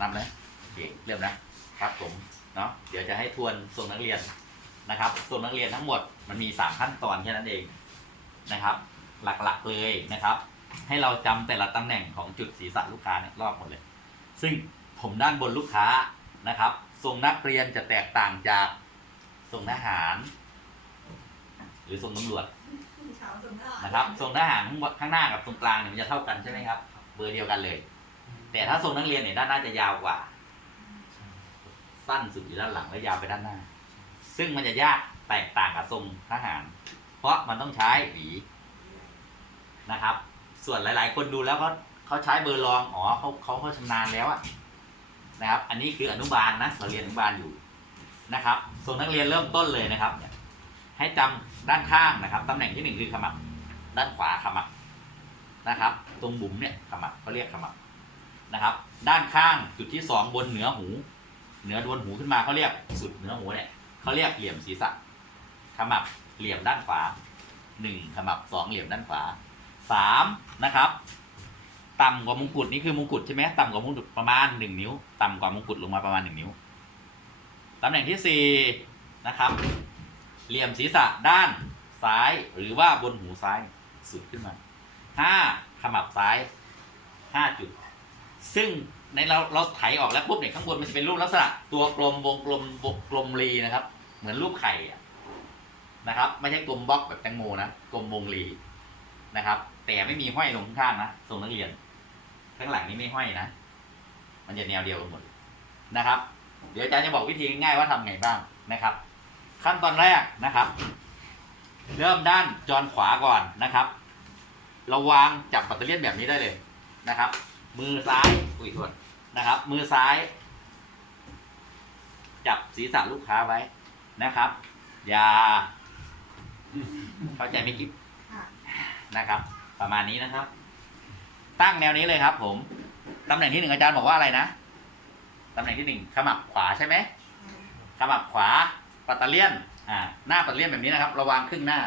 ตามเลยโอเคเริ่มนะครับผมเนาะเดี๋ยวจะให้ทวนทรงนักเรียนนะครับทรงนักเรียนทั้งหมดมันมีสามขั้นตอนแค่นั้นเองนะครับ หลักๆเลยนะครับ ให้เราจำแต่ละตำแหน่งของจุดศีรษะลูกค้าเนี่ยรอบหมดเลย ซึ่งผมด้านบนลูกค้านะครับทรงนักเรียนจะแตกต่างจากทรงทหาร หรือทรงตำรวจนะครับทรงทหารข้างหน้ากับตรงกลางเนี่ยมันจะเท่ากันใช่ไหมครับ เบอร์เดียวกันเลย แต่ถ้าทรงนักเรียนเนี่ยด้านหน้าจะยาวกว่า สั้นสุดอยู่ด้านหลังและยาวไปด้านหน้า ซึ่งมันจะยากแตกต่างกับทรงทหาร เพราะมันต้องใช้หวีนะครับ ส่วนหลาย ๆ คนดูแล้วเขาเขาใช้เบอร์รองอ๋อเขาเขาเขาชำนาญแล้วอะนะครับ อันนี้คืออนุบาลนะเราเรียนอนุบาลอยู่นะครับทรงนักเรียนเริ่มต้นเลยนะครับ ให้จำด้านข้างนะครับตำแหน่งที่หนึ่งคือขมับด้านขวาขมับนะครับ ตรงบุ๋มเนี่ยขมับเขาเรียกขมับ นะครับ ด้านข้างจุดที่สองบนเหนือหู เหนือดวนหูขึ้นมาเขาเรียกสุดเหนือหูเนี่ยเขาเรียกเหลี่ยมศีรษะขมับเหลี่ยมด้านขวาหนึ่งขมับสองเหลี่ยมด้านขวาสามนะครับต่ำกว่ามงกุฎนี่คือมงกุฎใช่ไหมต่ำกว่ามงกุฎประมาณหนึ่งนิ้ว ต่ำกว่ามงกุฎลงมาประมาณหนึ่งนิ้วตำแหน่งที่สี่นะครับ เหลี่ยมศีรษะด้านซ้ายหรือว่าบนหูซ้ายสุดขึ้นมาห้าขมับซ้ายห้าจุด ซึ่งในเราเราไถออกแล้วปุ๊บเนี่ยข้างบนมันจะเป็นรูปลักษณะตัวกลมวงกลมวงกลมรีนะครับ เหมือนรูปไข่นะครับ ไม่ใช่กลมบล็อกแบบแตงโมนะกลมวงรีนะครับ แต่ไม่มีห้อยลงข้างนะทรงนักเรียน ข้างหลังนี้ไม่ห้อยนะ มันจะแนวเดียวกันหมดนะครับ เดี๋ยวอาจารย์จะบอกวิธีง่ายๆว่าทำไงบ้างนะครับ ขั้นตอนแรกนะครับ เริ่มด้านจอนขวาก่อนนะครับ เราวางจับปัตเตอร์เลียนแบบนี้ได้เลยนะครับ มือซ้ายอุ้ยโทษนะครับ มือซ้าย จับศีรษะลูกค้าไว้นะครับ อย่า เข้าใจไหมกิ๊บค่ะนะครับ ประมาณนี้นะครับ ตั้งแนวนี้เลยครับผมตำแหน่งที่หนึ่งอาจารย์บอกว่าอะไรนะตำแหน่งที่หนึ่งขมับขวาใช่ไหมขมับขวาปัตเตอร์เลียนอ่าหน้าปัตเตอร์เลียนแบบนี้นะครับ ระวางครึ่งหน้า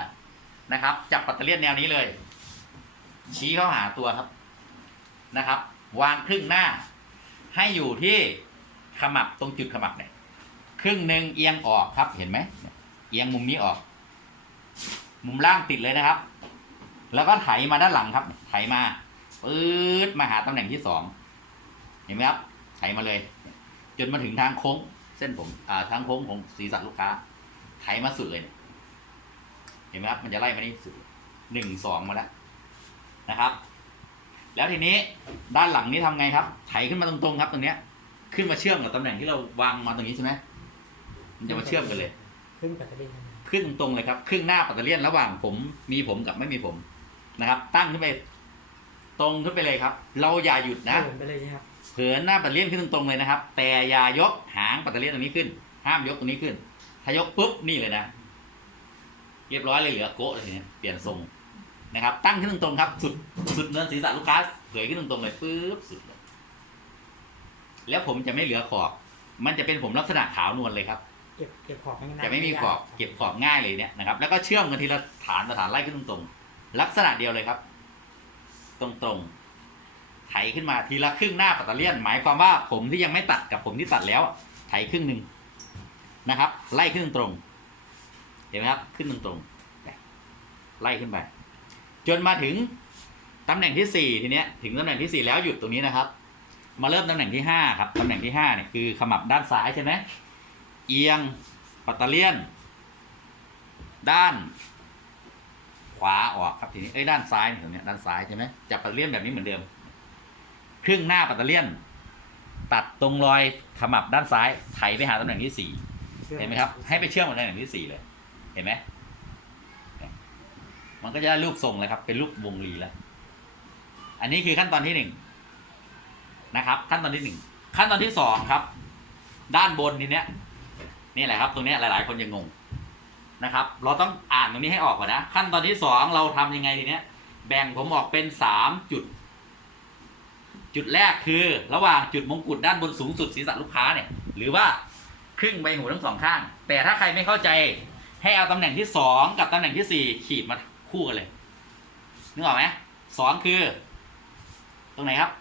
นะครับ จับปัตเตอร์เลียนแนวนี้เลย ชี้เข้าหาตัวครับนะครับ วางครึ่งหน้า ให้อยู่ที่ขมับตรงจุดขมับเนี่ยครึ่งหนึ่งเอียงออกครับเห็นไหมเอียงมุมนี้ออก มุมล่างติดเลยนะครับ แล้วก็ไถมาด้านหลังครับ ไถมาปื๊ดมาหาตำแหน่งที่สองเห็นไหมครับไถมาเลย จนมาถึงทางโค้ง เส้นผมอ่าทางโค้งของศีรษะลูกค้า ไถมาสุดเลย เห็นไหมครับ มันจะไล่มานี่สุดหนึ่งสองมาแล้วนะครับ แล้วทีนี้ด้านหลังนี้ทำไงครับ ไถขึ้นมาตรงๆครับตรงเนี้ย ขึ้นมาเชื่อมกับตำแหน่งที่เราวางมาตรงนี้ใช่ไหมมันจะมาเชื่อมกันเลย ขึ้นแบตเตอรี่ขึ้นตรงเลยครับ ครึ่งหน้าปัตเตอร์เลียนระหว่างผมมีผมกับไม่มีผมนะครับ ตั้งขึ้นไปตรงขึ้นไปเลยครับ เราอย่าหยุดนะหมุนไปเลยนะครับเผินหน้าปัตเตอร์เลียนขึ้นตรงๆเลยนะครับ แต่อย่ายกหางปัตเตอร์เลียนตรงนี้ขึ้น ห้ามยกตรงนี้ขึ้น ถ้ายกปุ๊บนี่เลยนะ เรียบร้อยเลยเหลือโกะเลยเนี่ยเปลี่ยนทรง นะครับ ตั้งขึ้นตรงๆครับ สุดสุดเนินศีรษะลูกค้าเผยขึ้นตรงๆเลยปุ๊บสุดเลยแล้วผมจะไม่เหลือขอบ มันจะเป็นผมลักษณะขาวนวลเลยครับ เก็บเก็บขอบง่ายๆจะไม่มีขอบเก็บขอบง่ายเลยเนี่ยนะครับ แล้วก็เชื่อมกันทีละฐานต่อฐานไล่ขึ้นตรงๆลักษณะเดียวเลยครับ ตรงๆไถขึ้นมาทีละครึ่งหน้าปัตเตอร์เลียน หมายความว่าผมที่ยังไม่ตัดกับผมที่ตัดแล้วอะไถครึ่งหนึ่งนะครับ ไล่ขึ้นตรงๆเห็นไหมครับ ขึ้นตรงๆไล่ขึ้นไป จนมาถึงตำแหน่งที่สี่ทีเนี้ยถึงตำแหน่งที่สี่แล้วหยุดตรงนี้นะครับ มาเริ่มตำแหน่งที่ห้าครับตำแหน่งที่ห้าเนี่ยคือขมับด้านซ้ายใช่ไหมเอียงปัตเตอร์เลียน ด้านขวาออกครับทีนี้เอ้ยด้านซ้ายเนี่ยตรงเนี้ยด้านซ้ายใช่ไหมจับปัตเตอร์เลียนแบบนี้เหมือนเดิม ครึ่งหน้าปัตเตอร์เลียน ตัดตรงรอยขมับด้านซ้ายไถไปหาตำแหน่งที่สี่เห็นไหมครับ ให้ไปเชื่อมกับตำแหน่งที่สี่เลย เห็นไหม มันก็จะได้รูปทรงเลยครับ เป็นรูปวงรีแล้ว อันนี้คือขั้นตอนที่หนึ่งนะครับ ขั้นตอนที่หนึ่งขั้นตอนที่สองครับ ด้านบนทีเนี้ยนี่แหละครับ ตรงเนี้ยหลาย ๆ คนยังงงนะครับ เราต้องอ่านตรงนี้ให้ออกก่อนนะ ขั้นตอนที่สองเราทำยังไงทีเนี้ย แบ่งผมออกเป็นสามจุด จุดแรกคือ ระหว่างจุดมงกุฎด้านบนสูงสุดศีรษะลูกค้าเนี่ย หรือว่าครึ่งใบหูทั้งสองข้าง แต่ถ้าใครไม่เข้าใจให้เอาตำแหน่งที่สองกับตำแหน่งที่สี่ขีดมา คู่กันเลยนึกออกไหมสองคือ ตรงไหนครับ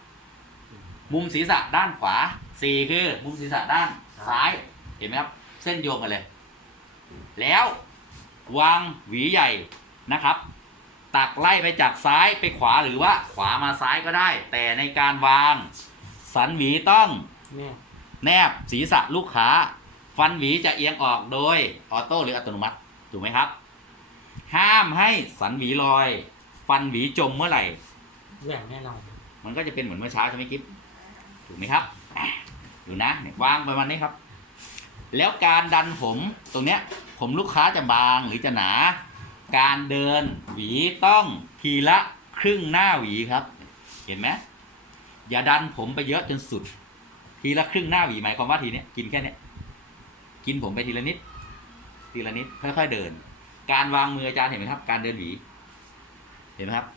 ตมุมศีรษะด้านขวาสี่คือ มุมศีรษะด้านซ้าย เห็นไหมครับ เส้นโยงกันเลย แล้ววางหวีใหญ่นะครับ ตักไล่ไปจากซ้ายไปขวาหรือว่าขวามาซ้ายก็ได้ แต่ในการวาง สันหวีต้องแม่แนบศีรษะลูกค้า ฟันหวีจะเอียงออกโดยออโต้หรืออัตโนมัติถูกไหมครับ ห้ามให้สันหวีลอย ฟันหวีจมเมื่อไหร่ แหว่งแน่นอนมันก็จะเป็นเหมือนเมื่อเช้าใช่ไหมกิ๊บถูกไหมครับอะดูนะเนี่ยวางประมาณนี้ครับ แล้วการดันผมตรงเนี้ย ผมลูกค้าจะบางหรือจะหนา การเดินหวีต้องทีละครึ่งหน้าหวีครับ เห็นไหมอย่าดันผมไปเยอะจนสุด ทีละครึ่งหน้าหวีหมายความว่าทีเนี้ยกินแค่เนี้ยกินผมไปทีละนิด ทีละนิดค่อยๆเดิน การวางมืออาจารย์เห็นไหมครับ การเดินหวี เห็นไหมครับ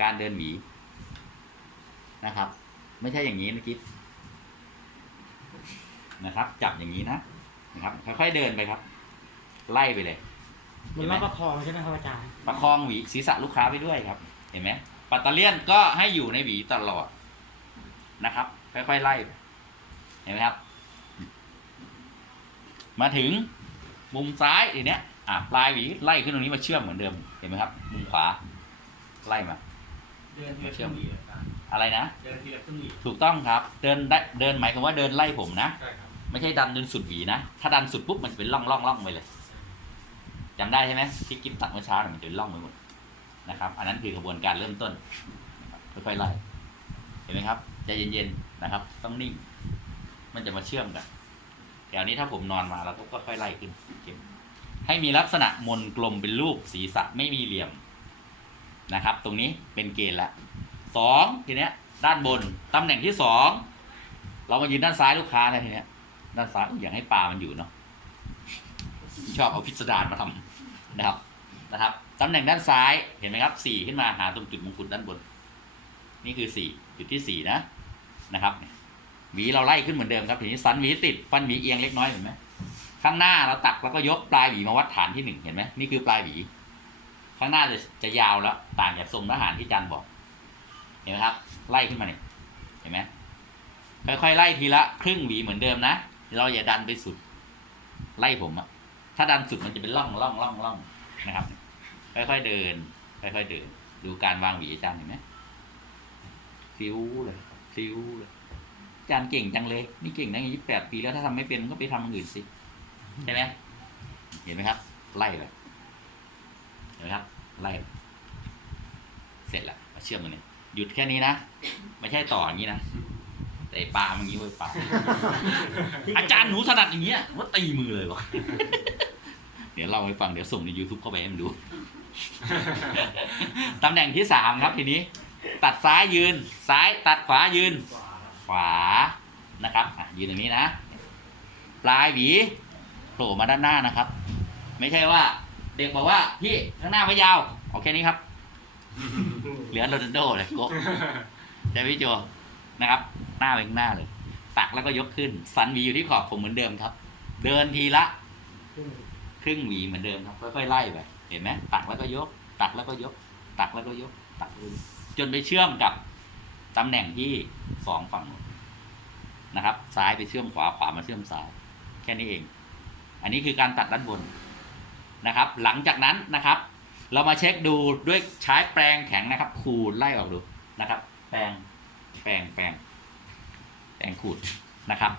การเดินหวีนะครับ ไม่ใช่อย่างนี้นะกิ๊บนะครับ จับอย่างนี้นะนะครับค่อยๆเดินไปครับ ไล่ไปเลยมันรอบประคองใช่ไหมครับอาจารย์ ประคองหวีศีรษะลูกค้าไปด้วยครับ เห็นไหมปัตเตอร์เลียนก็ให้อยู่ในหวีตลอดนะครับ ค่อยๆไล่ไปเห็นไหมครับ มาถึงมุมซ้ายทีเนี้ย อะปลายหวีไล่ขึ้นตรงนี้มาเชื่อมเหมือนเดิมเห็นไหมครับมุมขวา ไล่มา เดินทีละครึ่งหวีอาจารย์อะไรนะ เดินทีละครึ่งหวีถูกต้องครับ เดินได้เดินหมายความว่าเดินไล่ผมนะ ใช่ครับไม่ใช่ดันจนสุดหวีนะ ถ้าดันสุดปุ๊บมันจะเป็นร่องร่องร่องไปเลยจำได้ใช่ไหมที่กิ๊บตัดเมื่อเช้าเนี่ยมันจะเป็นร่องไปหมดนะครับ อันนั้นคือกระบวนการเริ่มต้นนะครับค่อยๆไล่ เห็นไหมครับใจเย็นๆนะครับ ต้องนิ่ง มันจะมาเชื่อมกันแต่อันนี้ถ้าผมนอนมาเราก็ค่อยๆไล่ขึ้นเก็บ ให้มีลักษณะมนกลมเป็นรูปศีรษะไม่มีเหลี่ยมนะครับ ตรงนี้เป็นเกณฑ์ละสองทีเนี้ยด้านบนตำแหน่งที่สองเรามายืนด้านซ้ายลูกค้านะทีเนี้ยด้านซ้ายอยากให้ปลามันอยู่เนาะชอบเอาพิสดารมาทำนะครับนะครับตำแหน่งด้านซ้ายเห็นไหมครับสี่ขึ้นมาหาตรงจุดมงกุฎด้านบน นี่คือสี่จุดที่สี่นะนะครับหวีเราไล่ขึ้นเหมือนเดิมครับทีนี้สันหวีติดฟันหวีเอียงเล็กน้อยเห็นไหม ข้างหน้าเราตักแล้วก็ยกปลายหวีมาวัดฐานที่หนึ่งเห็นไหมนี่คือปลายหวี ข้างหน้าจะจะยาวแล้ว ต่างจากทรงทหารที่จันบอก เห็นไหมครับ ไล่ขึ้นมาเนี่ยเห็นไหมค่อยๆไล่ทีละครึ่งหวีเหมือนเดิมนะเราอย่าดันไปสุด ไล่ผมอะถ้าดันสุดมันจะเป็นร่องร่องร่องร่องนะครับ ค่อยๆเดิน ค่อยๆเดิน ดูการวางหวีอาจารย์เห็นไหมฟิวเลยฟิวเลยอาจารย์เก่งจังเลย นี่เก่งตั้งยี่สิบแปดปีแล้วถ้าทำไม่เป็นก็ไปทำอื่นสิ ใช่ไหมเห็นไหมครับ ไล่เลยเห็นไหมครับ ไล่ เสร็จแล้วมาเชื่อมตรงนี้หยุดแค่นี้นะ ไม่ใช่ต่ออย่างนี้นะ แต่ไอ้ปลามันอย่างนี้เว้ยปลาอาจารย์หนูถนัดอย่างเงี้ยว่าตีมือเลยวะเดี๋ยวเล่าให้ฟังเดี๋ยวส่งใน YouTube เข้าไปให้มันดู ตำแหน่งที่สามครับทีนี้ ตัดซ้ายยืน ซ้ายตัดขวายืน ขวานะครับอะยืนอย่างนี้นะ ปลายหวี โผล่มาด้านหน้านะครับ ไม่ใช่ว่า เด็กบอกว่าพี่ข้างหน้าไม่ยาวเอาแค่นี้ครับ เหลือโรนัลโดเลยโกใช่ไหมพี่โจนะครับ หน้าไปข้างหน้าเลย ตักแล้วก็ยกขึ้น สันหวีอยู่ที่ขอบผมเหมือนเดิมครับ เดินทีละ ครึ่งหวีเหมือนเดิมครับค่อยๆไล่ไปเห็นไหมตักแล้วก็ยก ตักแล้วก็ยก ตักแล้วก็ยก ตักแล้วก็ยกจนไปเชื่อมกับตำแหน่งที่สองฝั่งนู้นนะครับ ซ้ายไปเชื่อมขวาขวามาเชื่อมซ้าย แค่นี้เอง อันนี้คือการตัดด้านบนนะครับ หลังจากนั้นนะครับ เรามาเช็คดูด้วยใช้แปรงแข็งนะครับ ขูดไล่ออกดูนะครับ แปรงแปรงแปรงแปรงขูดนะครับ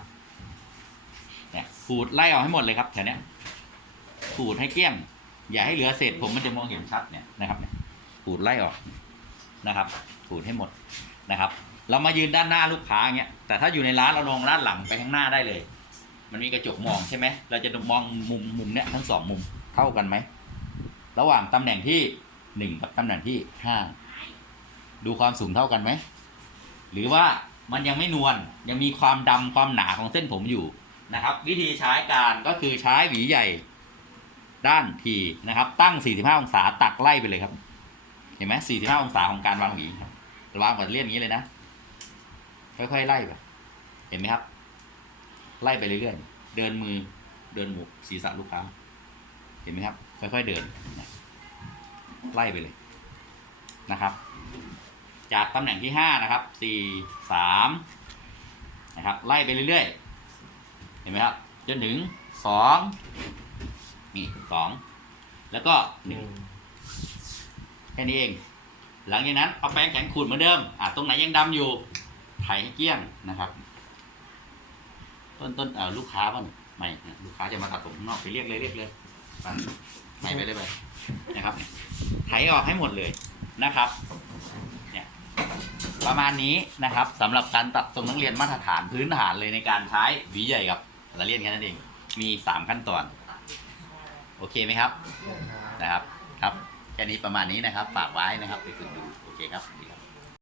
เนี่ยขูดไล่ออกให้หมดเลยครับแถวเนี้ยขูดให้เกลี้ยง อย่าให้เหลือเศษผมมันจะมองเห็นชัดเนี่ยนะครับเนี่ยขูดไล่ออกนะครับ ขูดให้หมดนะครับ เรามายืนด้านหน้าลูกค้าเงี้ยแต่ถ้าอยู่ในร้านเราลองด้านหลังไปข้างหน้าได้เลย มันมีกระจกมองใช่ไหมเราจะมองมุมมุมเนี้ยทั้งสองมุมเท่ากันไหม ระหว่างตำแหน่งที่หนึ่งกับตำแหน่งที่ห้าดูความสูงเท่ากันไหม หรือว่ามันยังไม่นวลยังมีความดำความหนาของเส้นผมอยู่นะครับ วิธีใช้การก็คือใช้หวีใหญ่ด้านทีนะครับ ตั้ง 45 องศาตักไล่ไปเลยครับ เห็นไหม45 องศาของการวางหวีครับวางแบบเรียนอย่างนี้เลยนะ ค่อยๆไล่ไปเห็นไหมครับ ไล่ไปเรื่อยๆ เดินมือ เดินหมุกศีรษะลูกค้า เห็นไหมครับ ค่อยๆเดิน ไล่ไปเลยนะครับ จากตำแหน่งที่ห้านะครับ สี่สามนะครับ ไล่ไปเรื่อยๆ เห็นไหมครับ จนถึงสองนี่สอง แล้วก็หนึ่งแค่นี้เอง หลังจากนั้นเอาแป้งแข็งขูดเหมือนเดิม อะ ตรงไหนยังดำอยู่ ไถให้เกลี้ยงนะครับ ต้นต้นเอ่อลูกค้าบ้างไม่นะลูกค้าจะมาตัดผมข้างนอกไปเรียกเลยเรียกเลยไปไปไปเลยไปนะครับไถออกให้หมดเลยนะครับ เนี่ยประมาณนี้นะครับสำหรับการตัดทรงนักเรียนมาตรฐานพื้นฐานเลยในการใช้หวีใหญ่กับนักเรียนแค่นั้นเองมีสามขั้นตอน โอเคไหมครับนะครับ ครับแค่นี้ประมาณนี้นะครับฝากไว้นะครับไปฝึกดูโอเคครับสวัสดีครับ